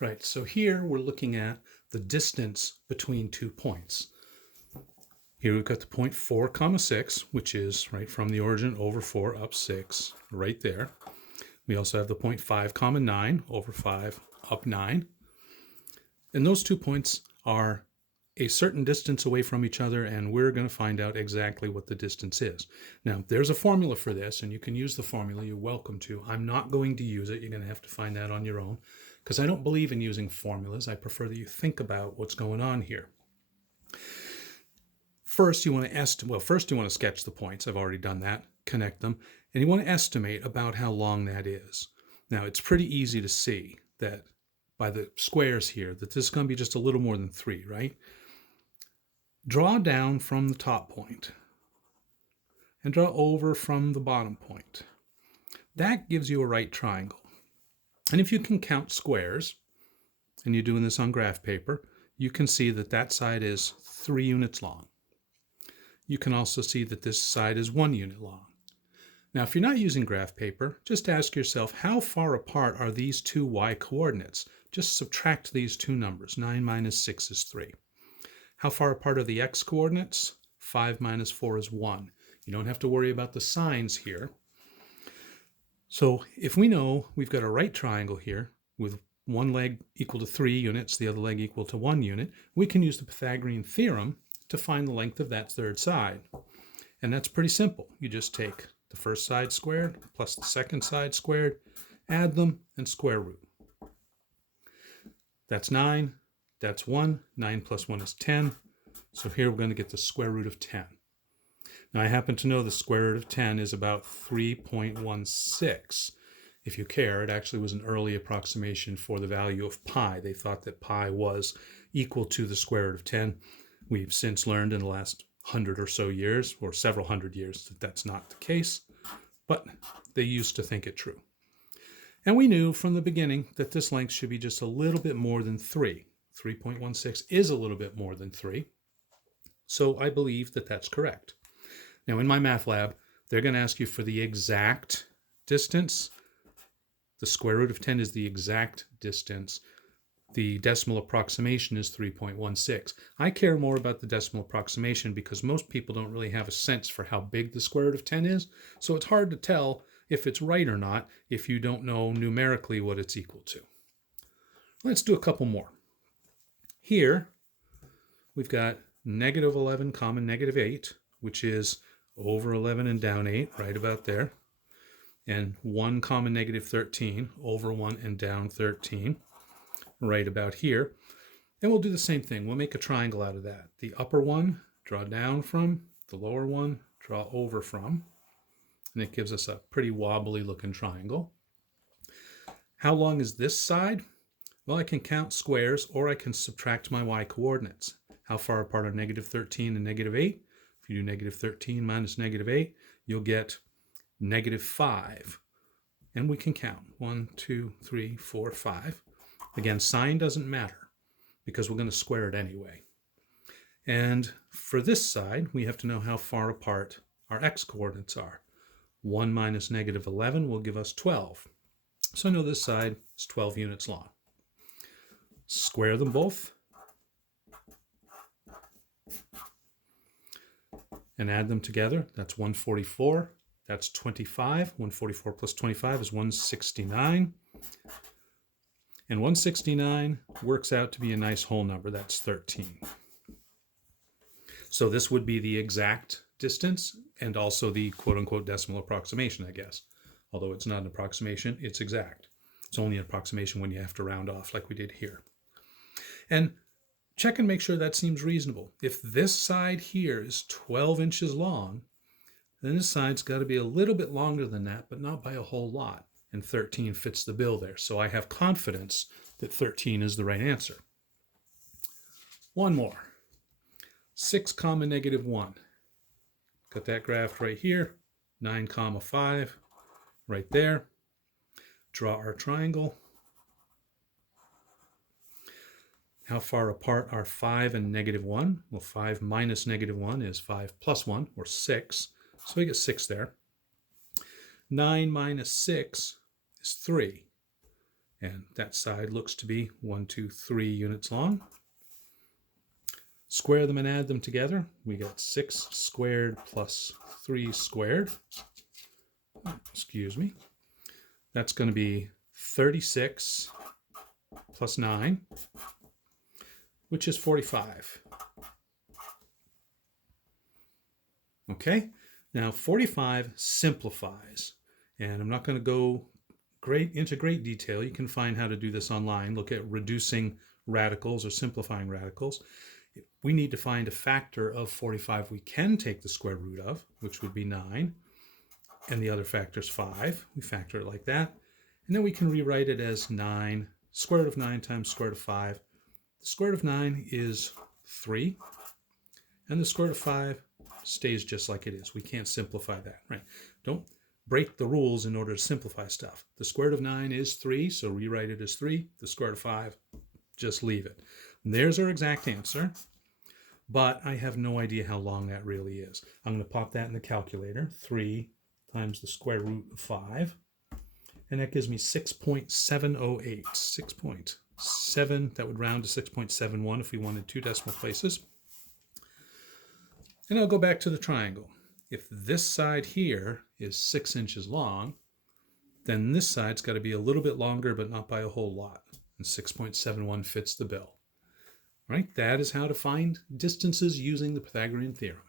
Right, so here we're looking at the distance between 2 points. Here we've got the point 4 comma 6, which is right from the origin over 4 up 6, right there. We also have the point 5 comma 9 over 5 up 9. And those 2 points are a certain distance away from each other, and we're going to find out exactly what the distance is. Now, there's a formula for this, and you can use the formula. You're welcome to. I'm not going to use it. You're going to have to find that on your own, because I don't believe in using formulas. I prefer that you think about what's going on here. First, you want to sketch the points. I've already done that. Connect them. And you want to estimate about how long that is. Now, it's pretty easy to see that by the squares here, that this is going to be just a little more than 3, right? Draw down from the top point and draw over from the bottom point. That gives you a right triangle. And if you can count squares, and you're doing this on graph paper, you can see that that side is 3 units long. You can also see that this side is 1 unit long. Now, if you're not using graph paper, just ask yourself, how far apart are these two y coordinates? Just subtract these two numbers. 9 minus 6 is 3. How far apart are the x coordinates? 5 minus 4 is 1. You don't have to worry about the signs here. So if we know we've got a right triangle here with one leg equal to 3 units, the other leg equal to 1 unit, we can use the Pythagorean theorem to find the length of that third side. And that's pretty simple. You just take the first side squared plus the second side squared, add them, and square root. That's 9. That's 1. 9 plus 1 is 10. So here we're going to get the square root of 10. Now, I happen to know the square root of 10 is about 3.16. If you care, it actually was an early approximation for the value of pi. They thought that pi was equal to the square root of 10. We've since learned in the last 100 or so years, or several hundred years, that that's not the case, but they used to think it true. And we knew from the beginning that this length should be just a little bit more than 3. 3.16 is a little bit more than 3, so I believe that that's correct. Now, in my math lab, they're going to ask you for the exact distance. The square root of 10 is the exact distance. The decimal approximation is 3.16. I care more about the decimal approximation because most people don't really have a sense for how big the square root of 10 is, so it's hard to tell if it's right or not if you don't know numerically what it's equal to. Let's do a couple more. Here, we've got negative 11 comma negative 8, which is over 11 and down 8, right about there, and 1 comma negative 13, over 1 and down 13, right about here. And we'll do the same thing. We'll make a triangle out of that. The upper one, draw down from. The lower one, draw over from. And it gives us a pretty wobbly looking triangle. How long is this side? Well, I can count squares, or I can subtract my y coordinates. How far apart are negative 13 and negative 8? If you do negative 13 minus negative 8, you'll get negative 5. And we can count. 1, 2, 3, 4, 5. Again, sign doesn't matter because we're going to square it anyway. And for this side, we have to know how far apart our x coordinates are. 1 minus negative 11 will give us 12. So I know this side is 12 units long. Square them both and add them together. That's 144. That's 25. 144 plus 25 is 169. And 169 works out to be a nice whole number. That's 13. So this would be the exact distance and also the quote-unquote decimal approximation, I guess. Although it's not an approximation, it's exact. It's only an approximation when you have to round off like we did here. And check and make sure that seems reasonable. If this side here is 12 inches long, then this side's got to be a little bit longer than that, but not by a whole lot. And 13 fits the bill there. So I have confidence that 13 is the right answer. One more. 6 comma negative 1. Got that graphed right here. 9 comma 5 right there. Draw our triangle. How far apart are 5 and negative 1? Well, 5 minus negative 1 is 5 plus 1, or 6. So we get 6 there. 9 minus 6 is 3. And that side looks to be 1, 2, 3 units long. Square them and add them together. We got 6 squared plus 3 squared. Excuse me. That's going to be 36 plus 9, which is 45. Okay, now 45 simplifies, and I'm not going to go into great detail. You can find how to do this online. Look at reducing radicals or simplifying radicals. We need to find a factor of 45 we can take the square root of, which would be 9, and the other factor is 5. We factor it like that, and then we can rewrite it as 9, square root of 9 times square root of 5. The square root of 9 is 3, and the square root of 5 stays just like it is. We can't simplify that, right? Don't break the rules in order to simplify stuff. The square root of 9 is 3, so rewrite it as 3. The square root of 5, just leave it. And there's our exact answer, but I have no idea how long that really is. I'm going to pop that in the calculator. 3 times the square root of 5, and that gives me 6.708. 6.7, that would round to 6.71 if we wanted 2 decimal places. And I'll go back to the triangle. If this side here is 6 inches long, then this side's got to be a little bit longer, but not by a whole lot. And 6.71 fits the bill. Right? That is how to find distances using the Pythagorean theorem.